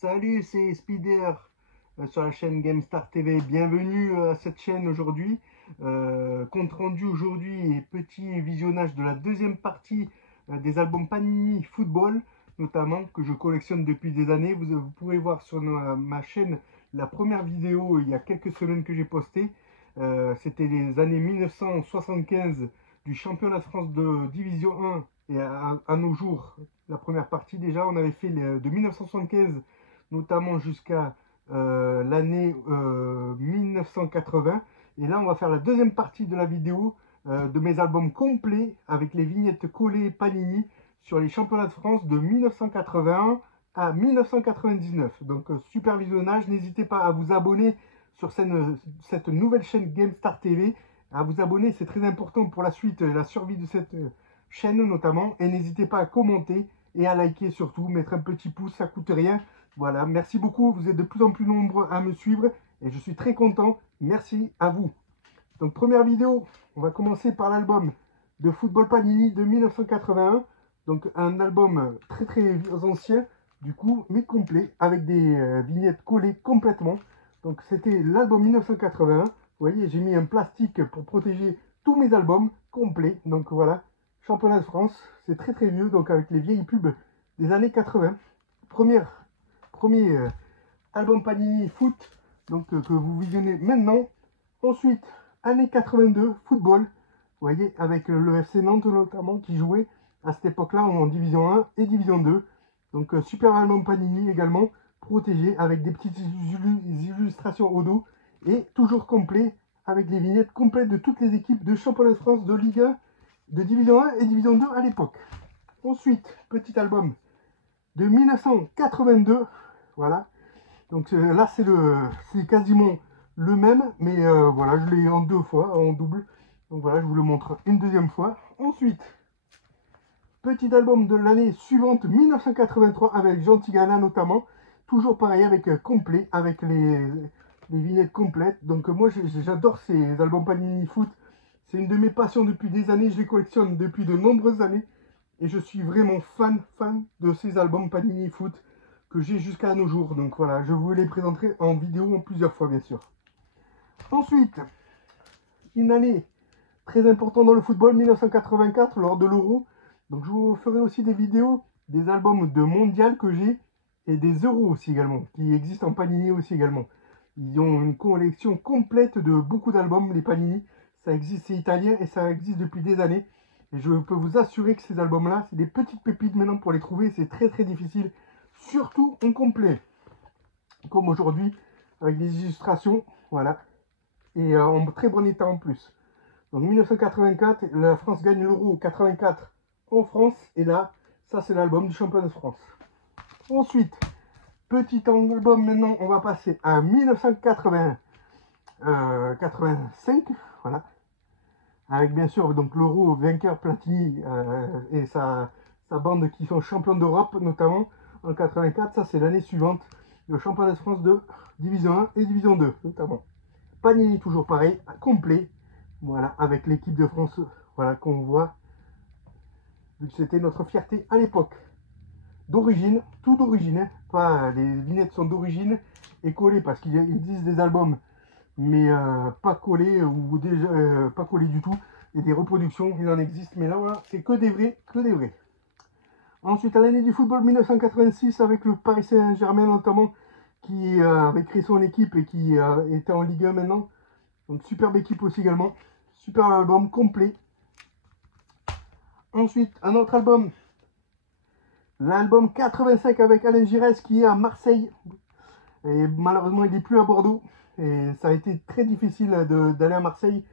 Salut, c'est Spider sur la chaîne GameStar TV. Bienvenue à cette chaîne aujourd'hui. Compte rendu aujourd'hui et petit visionnage de la deuxième partie des albums Panini Football, notamment que je collectionne depuis des années. Vous pouvez voir sur ma chaîne la première vidéo il y a quelques semaines que j'ai postée. C'était les années 1975 du championnat de France de Division 1 et à nos jours. La première partie déjà, on avait fait de 1975 notamment jusqu'à l'année 1980. Et là, on va faire la deuxième partie de la vidéo de mes albums complets avec les vignettes collées Panini sur les championnats de France de 1981 à 1999. Donc, super visionnage. N'hésitez pas à vous abonner sur cette nouvelle chaîne GameStar TV. À vous abonner, c'est très important pour la suite, la survie de cette chaîne notamment. Et n'hésitez pas à commenter et à liker surtout, mettre un petit pouce, ça coûte rien. Voilà, merci beaucoup, vous êtes de plus en plus nombreux à me suivre et je suis très content. Merci à vous. Donc première vidéo, on va commencer par l'album de Football Panini de 1981. Donc un album très ancien, du coup, mais complet, avec des vignettes collées complètement. Donc c'était l'album 1981. Vous voyez, j'ai mis un plastique pour protéger tous mes albums complets. Donc voilà, championnat de France, c'est très vieux, donc avec les vieilles pubs des années 80. Premier album Panini Foot, donc que vous visionnez maintenant. Ensuite, années 82, football, vous voyez, avec le FC Nantes notamment qui jouait à cette époque-là en Division 1 et Division 2. Donc super album Panini également, protégé avec des petites illustrations au dos et toujours complet avec les vignettes complètes de toutes les équipes de championnat de France, de Ligue 1, de Division 1 et Division 2 à l'époque. Ensuite, petit album de 1982, voilà. Donc là, c'est quasiment le même, mais voilà, je l'ai en deux fois, en double. Donc voilà, je vous le montre une deuxième fois. Ensuite, petit album de l'année suivante, 1983, avec Jean Tigana notamment. Toujours pareil, avec complet, avec les vignettes complètes. Donc moi, j'adore ces albums Panini Foot. C'est une de mes passions depuis des années. Je les collectionne depuis de nombreuses années. Et je suis vraiment fan de ces albums Panini Foot que j'ai jusqu'à nos jours. Donc voilà, je vous les présenterai en vidéo en plusieurs fois, bien sûr. Ensuite, une année très importante dans le football, 1984, lors de l'Euro. Donc je vous ferai aussi des vidéos des albums de mondial que j'ai et des euros aussi également, qui existent en Panini aussi également. Ils ont une collection complète de beaucoup d'albums, les Panini. Ça existe, c'est italien et ça existe depuis des années. Et je peux vous assurer que ces albums-là, c'est des petites pépites maintenant pour les trouver. C'est très difficile, surtout en complet. Comme aujourd'hui, avec des illustrations, voilà. Et en très bon état en plus. Donc 1984, la France gagne l'Euro 84 en France. Et là, ça c'est l'album du championnat de France. Ensuite, petit album maintenant, on va passer à 1985, voilà. Avec bien sûr donc l'Euro vainqueur Platini et sa bande qui sont champions d'Europe notamment en 84. Ça c'est l'année suivante, le championnat de France de Division 1 et Division 2 notamment. Panini toujours pareil, complet, voilà, avec l'équipe de France, voilà, qu'on voit, vu que c'était notre fierté à l'époque. D'origine, tout d'origine, hein, pas les vignettes sont d'origine et collées parce qu'il existe des albums mais pas collés ou déjà pas collés du tout. Il y a des reproductions, il en existe, mais là voilà, c'est que des vrais, Ensuite, à l'année du football 1986 avec le Paris Saint-Germain notamment, qui avait créé son équipe et qui était en Ligue 1 maintenant. Donc superbe équipe aussi également, super album complet. Ensuite, un autre album, l'album 85 avec Alain Giresse qui est à Marseille. Et malheureusement, il n'est plus à Bordeaux. Et ça a été très difficile d'aller à Marseille.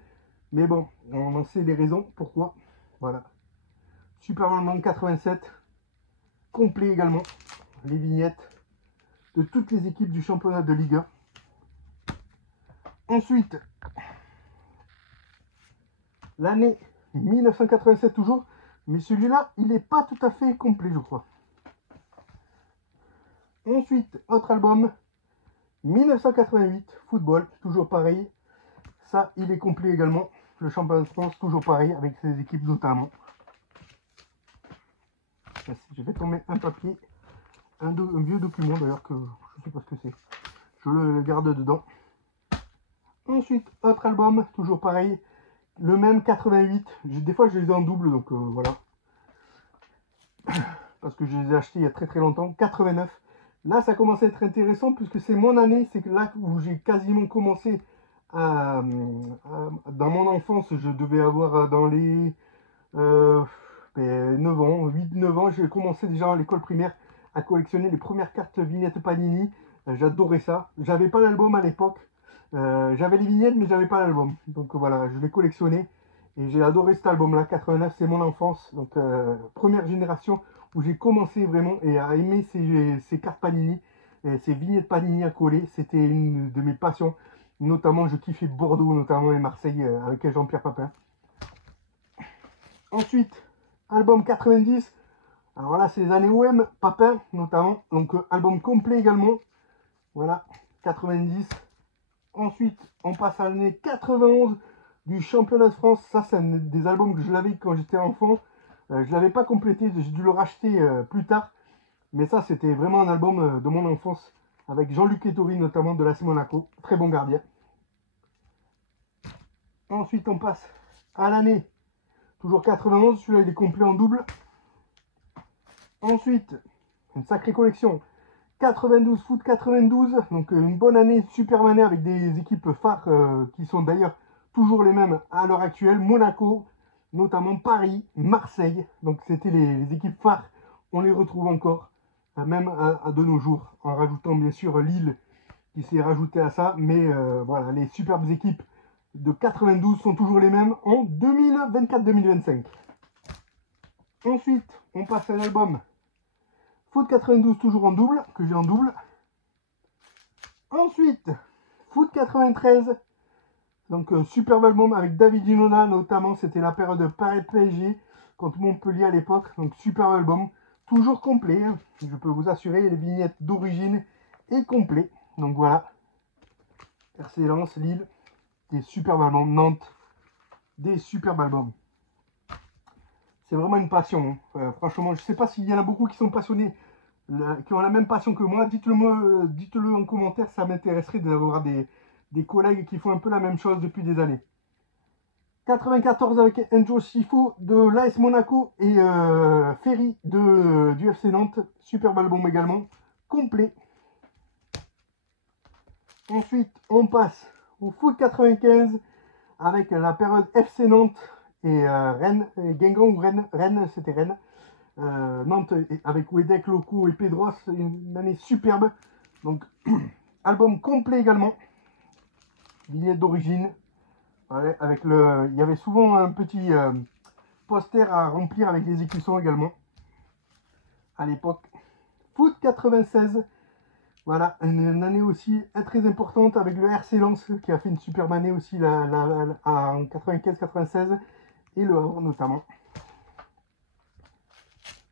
Mais bon, on en sait les raisons. Pourquoi. Voilà. Super album 87. Complet également. Les vignettes de toutes les équipes du championnat de Ligue 1. Ensuite, l'année 1987 toujours. Mais celui-là, il n'est pas tout à fait complet, je crois. Ensuite, autre album. 1988, football, toujours pareil. Ça, il est complet également. Le championnat de France, toujours pareil, avec ses équipes notamment. Je vais tomber un papier. un vieux document d'ailleurs que je sais pas ce que c'est. Je le garde dedans. Ensuite, autre album, toujours pareil, le même 88. Des fois, je les ai en double, donc voilà. Parce que je les ai achetés il y a très longtemps. 89. Là, ça commence à être intéressant puisque c'est mon année. C'est là où j'ai quasiment commencé dans mon enfance. Je devais avoir dans les 9 ans, 8-9 ans. J'ai commencé déjà à l'école primaire à collectionner les premières cartes vignettes Panini. J'adorais ça. J'avais pas l'album à l'époque. J'avais les vignettes, mais j'avais pas l'album. Donc voilà, je l'ai collectionné. Et j'ai adoré cet album-là. 89, c'est mon enfance. Donc première génération où j'ai commencé vraiment et à aimer ces cartes Panini, et ces vignettes Panini à coller. C'était une de mes passions. Notamment, je kiffais Bordeaux, notamment, et Marseille avec Jean-Pierre Papin. Ensuite, album 90. Alors là, c'est les années OM, Papin notamment. Donc album complet également. Voilà, 90. Ensuite, on passe à l'année 91 du championnat de France. Ça, c'est un des albums que je l'avais quand j'étais enfant. Je ne l'avais pas complété, j'ai dû le racheter plus tard. Mais ça, c'était vraiment un album de mon enfance. Avec Jean-Luc Ettori, notamment de l'AS Monaco. Très bon gardien. Ensuite, on passe à l'année. Toujours 91, celui-là, il est complet en double. Ensuite, une sacrée collection. 92, foot 92. Donc, une bonne année, superbe année avec des équipes phares qui sont d'ailleurs toujours les mêmes à l'heure actuelle. Monaco, notamment Paris, Marseille. Donc c'était les équipes phares. On les retrouve encore, même de nos jours, en rajoutant bien sûr Lille qui s'est rajouté à ça. Mais voilà, les superbes équipes de 92 sont toujours les mêmes en 2024-2025. Ensuite, on passe à l'album Foot 92, toujours en double, que j'ai en double. Ensuite, Foot 93. Donc, superbe album avec David Dinona, notamment, c'était la période de Paris PSG contre Montpellier à l'époque. Donc, superbe album, toujours complet. Hein. Je peux vous assurer, les vignettes d'origine et complet. Donc, voilà. RC Lens, Lille, des superbes albums. Nantes, des superbes albums. C'est vraiment une passion. Hein. Franchement, je ne sais pas s'il y en a beaucoup qui sont passionnés, qui ont la même passion que moi. Dites-le en commentaire, ça m'intéresserait d'avoir des collègues qui font un peu la même chose depuis des années. 94 avec Enjo Sifo de l'AS Monaco et Ferry du FC Nantes. Superbe album également, complet. Ensuite, on passe au foot 95 avec la période FC Nantes et Rennes, Guingamp ou Rennes, c'était Rennes. Nantes avec Wedek, Loco et Pedros, une année superbe. Donc, album complet également. Vignette d'origine. Avec il y avait souvent un petit poster à remplir avec les écussons également. À l'époque. Foot 96. Voilà, une année aussi très importante avec le RC Lens qui a fait une superbe année aussi en 95-96 et le Havre notamment.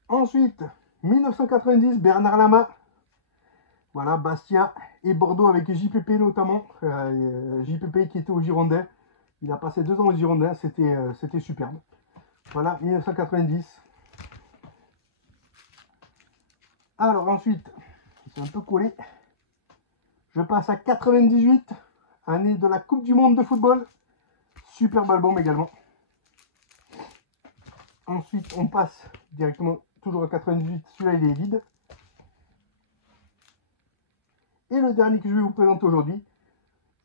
Ensuite, 1990, Bernard Lama. Voilà, Bastia et Bordeaux avec JPP notamment. JPP qui était au Girondins. Il a passé 2 ans au Girondins, c'était superbe. Voilà, 1990. Alors ensuite, c'est un peu collé. Je passe à 98, année de la Coupe du Monde de football. Superbe album également. Ensuite, on passe directement, toujours à 98, celui-là il est vide. Et le dernier que je vais vous présenter aujourd'hui,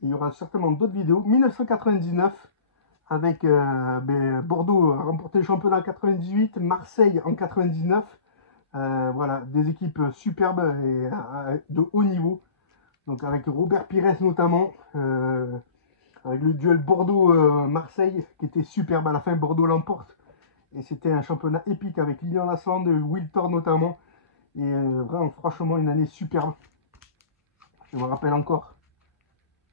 il y aura certainement d'autres vidéos, 1999, avec Bordeaux a remporté le championnat en 98, Marseille en 99. Voilà, des équipes superbes et de haut niveau. Donc avec Robert Pires notamment, avec le duel Bordeaux-Marseille qui était superbe. À la fin, Bordeaux l'emporte. Et c'était un championnat épique avec Lilian Lasland, Wiltor notamment. Et vraiment, franchement, une année superbe. Je me rappelle encore.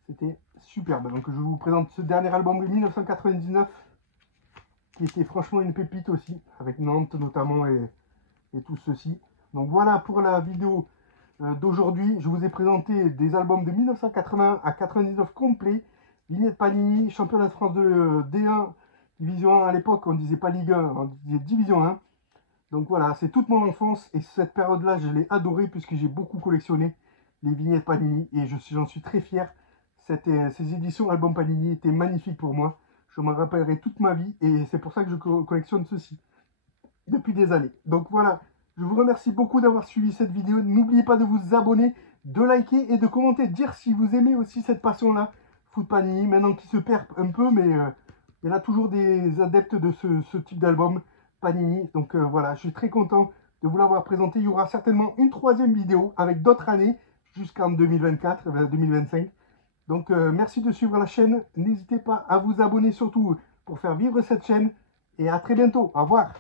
C'était superbe. Donc je vous présente ce dernier album de 1999 qui était franchement une pépite aussi, avec Nantes notamment et tout ceci. Donc voilà pour la vidéo d'aujourd'hui. Je vous ai présenté des albums de 1980 à 99 complets. Vignette Panini, championnat de France de D1, Division 1 à l'époque, on ne disait pas Ligue 1, on disait Division 1. Donc voilà, c'est toute mon enfance et cette période-là, je l'ai adorée puisque j'ai beaucoup collectionné les vignettes Panini et j'en suis très fier. Ces éditions album Panini étaient magnifiques pour moi. Je m'en rappellerai toute ma vie et c'est pour ça que je collectionne ceci depuis des années. Donc voilà, je vous remercie beaucoup d'avoir suivi cette vidéo. N'oubliez pas de vous abonner, de liker et de commenter, de dire si vous aimez aussi cette passion-là, Foot Panini, maintenant qui se perd un peu, mais il y en a toujours des adeptes de ce type d'album Panini. Donc voilà, je suis très content de vous l'avoir présenté. Il y aura certainement une troisième vidéo avec d'autres années jusqu'en 2024, 2025. Donc merci de suivre la chaîne. N'hésitez pas à vous abonner surtout pour faire vivre cette chaîne. Et à très bientôt. Au revoir.